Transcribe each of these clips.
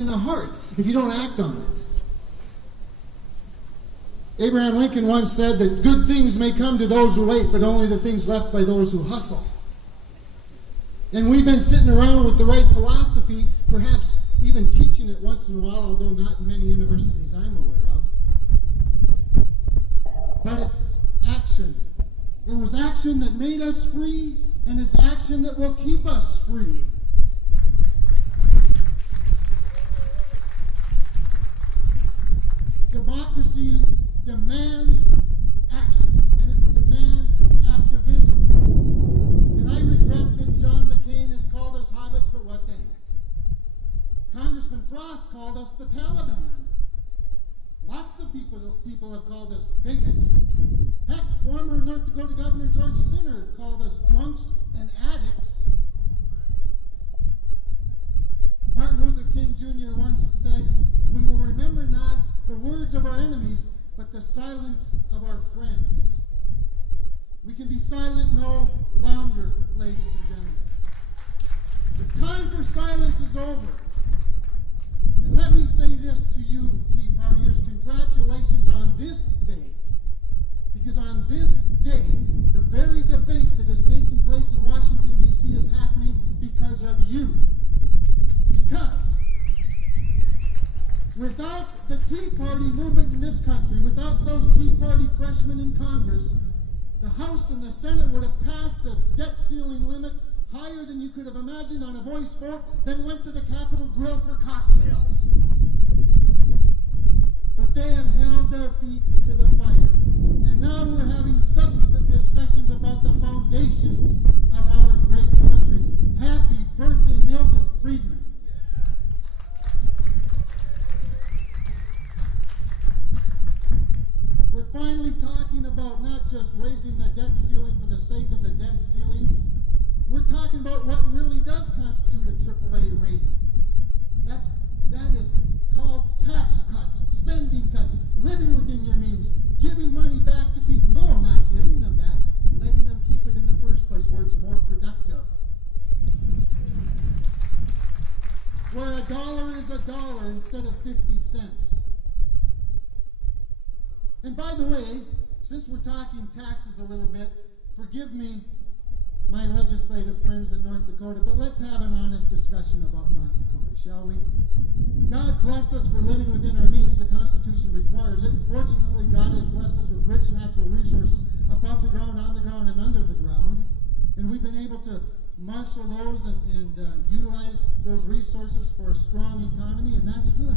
in the heart if you don't act on it. Abraham Lincoln once said that good things may come to those who wait, but only the things left by those who hustle. And we've been sitting around with the right philosophy, perhaps even teaching it once in a while, although not in many universities I'm aware of. But it's action. It was action that made us free, and it's action that will keep us free. Democracy demands action, and it demands activism. And I regret that John McCain has called us hobbits, but what the heck? Congressman Frost called us the Taliban. Lots of people have called us bigots. Heck, former North Dakota Governor George Sinner called us drunks and addicts. Martin Luther King Jr. once said, "We will remember not the words of our enemies, but the silence of our friends." We can be silent no longer, ladies and gentlemen. The time for silence is over. And let me say this to you, Tea Partiers, congratulations on this day. Because on this day, the very debate that is taking place in Washington, D.C. is happening because of you. Because without the Tea Party movement in this country, without those Tea Party freshmen in Congress, the House and the Senate would have passed a debt ceiling limit higher than you could have imagined on a voice vote, then went to the Capitol Grill for cocktails. But they have held their feet to the fire. And now we're having substantive discussions about the foundations of our great country. Happy birthday, Milton Friedman. We're finally talking about not just raising the debt ceiling for the sake of the debt ceiling. We're talking about what really does constitute a AAA rating. That is called tax cuts, spending cuts, living within your means, giving money back to people. No, not giving them back, letting them keep it in the first place where it's more productive. Where a dollar is a dollar instead of 50 cents. And by the way, since we're talking taxes a little bit, forgive me, my legislative friends in North Dakota, but let's have an honest discussion about North Dakota, shall we? God bless us for living within our means. The Constitution requires it. And fortunately, God has blessed us with rich natural resources above the ground, on the ground, and under the ground. And we've been able to marshal those and utilize those resources for a strong economy, and that's good.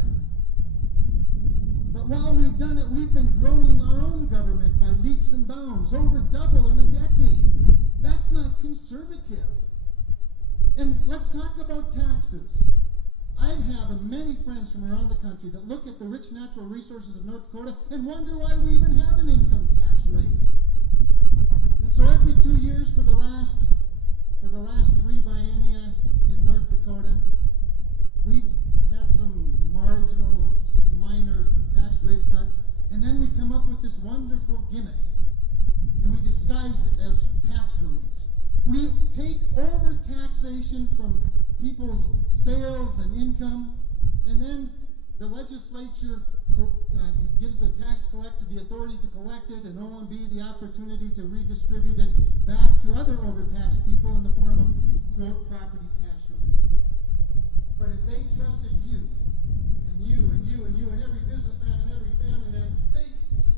But while we've done it, we've been growing our own government by leaps and bounds, over double in a decade. That's not conservative. And let's talk about taxes. I have many friends from around the country that look at the rich natural resources of North Dakota and wonder why we even have an income tax rate. And so every 2 years for the last 3 biennia in North Dakota, we've had some marginal, minor tax rate cuts, and then we come up with this wonderful gimmick, and we disguise it as tax relief. We take over taxation from people's sales and income, and then the legislature gives the tax collector the authority to collect it, and OMB the opportunity to redistribute it back to other overtaxed people in the form of, quote, property tax relief. But if they trusted you, and you, and you, and you, and every businessman and every family man, they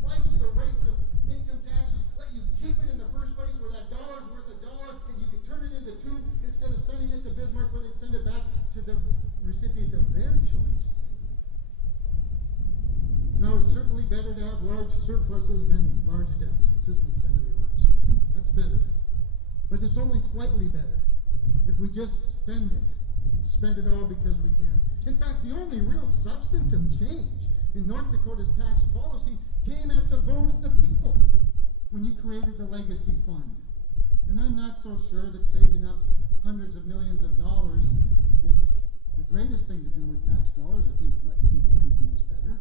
slice the rates of income taxes, let you keep it in the first place where that dollar's worth $1, and you can turn it into 2 instead of sending it to Bismarck where they'd send it back to the recipient of their choice. Now, it's certainly better to have large surpluses than large deficits, isn't it, Senator Much? That's better. But it's only slightly better if we just spend it. Spend it all because we can. In fact, the only real substantive change in North Dakota's tax policy came at the vote of the people when you created the Legacy Fund. And I'm not so sure that saving up hundreds of millions of dollars is the greatest thing to do with tax dollars. I think letting people keep them is better.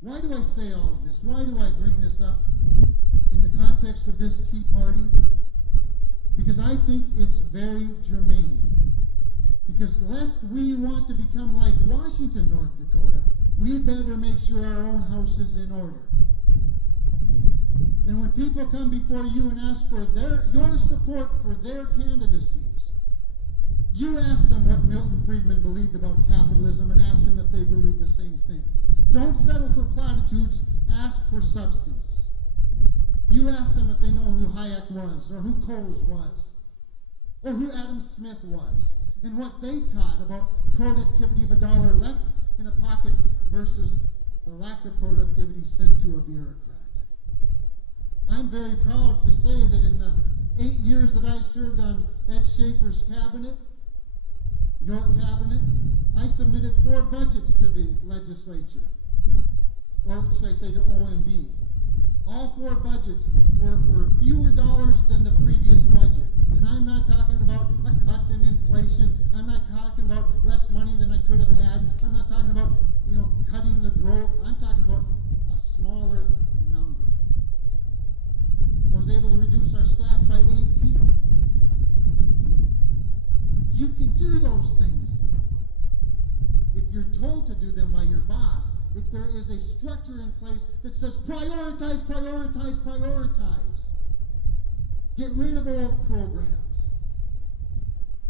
Why do I say all of this? Why do I bring this up in the context of this Tea Party? Because I think it's very germane. Because lest we want to become like Washington, North Dakota, we better make sure our own house is in order. And when people come before you and ask for your support for their candidacies, you ask them what Milton Friedman believed about capitalism and ask them if they believe the same thing. Don't settle for platitudes, ask for substance. You ask them if they know who Hayek was, or who Coase was, or who Adam Smith was, and what they taught about productivity of a dollar left in a pocket versus the lack of productivity sent to a bureaucrat. I'm very proud to say that in the 8 years that I served on Ed Schaefer's cabinet, your cabinet, I submitted 4 budgets to the legislature, or should I say to OMB. All 4 budgets were for fewer dollars than the previous budget. And I'm not talking about a cut in inflation. I'm not talking about less money than I could have had. I'm not talking about, cutting the growth. I'm talking about a smaller number. I was able to reduce our staff by 8 people. You can do those things if you're told to do them by your boss. If there is a structure in place that says prioritize, prioritize, prioritize. Get rid of old programs.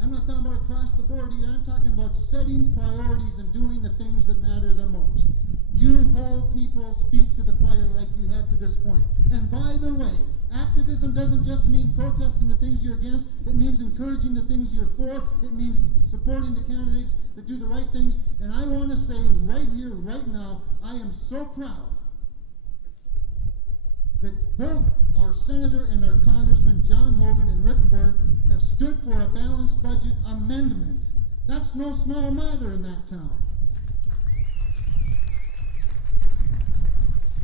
I'm not talking about across the board either. I'm talking about setting priorities and doing the things that matter the most. You hold people's feet to the fire like you have to this point. And by the way, activism doesn't just mean protesting the things you're against. It means encouraging the things you're for. It means supporting the candidates that do the right things. And I want to say right here, right now, I am so proud that both our Senator and our Congressman, John Hoeven and Rick Berg, have stood for a balanced budget amendment. That's no small matter in that town.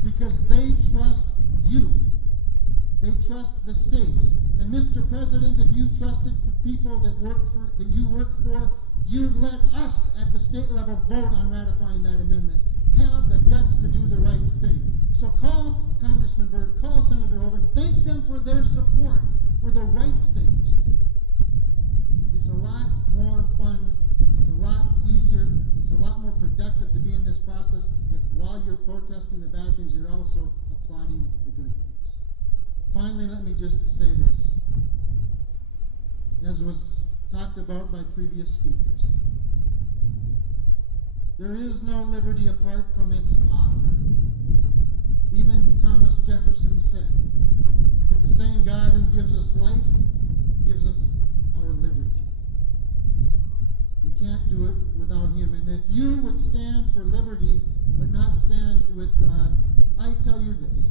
Because they trust you. They trust the states. And Mr. President, if you trusted the people that you work for, you'd let us at the state level vote on ratifying that amendment. Have the guts to do the right thing. So call Congressman Berg, call Senator Hoeven, thank them for their support for the right things. It's a lot more fun, it's a lot easier, it's a lot more productive to be in this process if while you're protesting the bad things, you're also applauding the good things. Finally, let me just say this. As was talked about by previous speakers, there is no liberty apart from its author. Even Thomas Jefferson said that the same God who gives us life gives us our liberty. We can't do it without him. And if you would stand for liberty but not stand with God, I tell you this.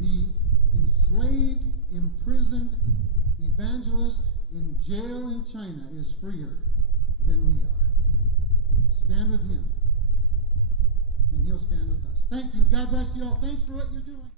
The enslaved, imprisoned evangelist in jail in China is freer than we are. Stand with him, and he'll stand with us. Thank you. God bless you all. Thanks for what you're doing.